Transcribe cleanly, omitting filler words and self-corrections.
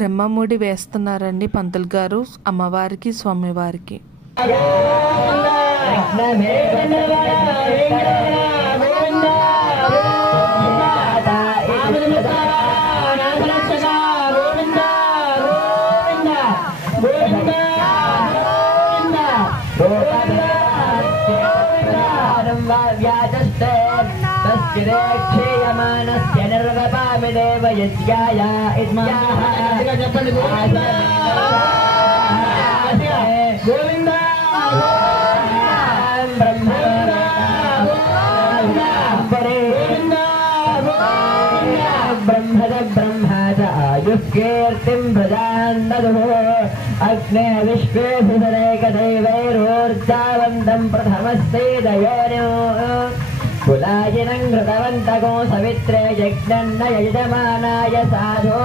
బ్రహ్మముడి వేస్తున్నారండి పంతులు గారు అమ్మవారికి స్వామివారికి. క్షేయమానస్య నిర్వపామిదేవ యజ్ఞాయ చెప్పండి గోవింద బ్రహ్మద బ్రహ్మద ఆయుష్కీర్తిం ప్రజాన్నదు అగ్నే విశ్వేభిరేకదైవైరోర్జావంతం ప్రథమస్తే దయోనో కులాజినం కృతవంతగో సవిత్రే యజ్ఞన్న యజమానాయ సాధో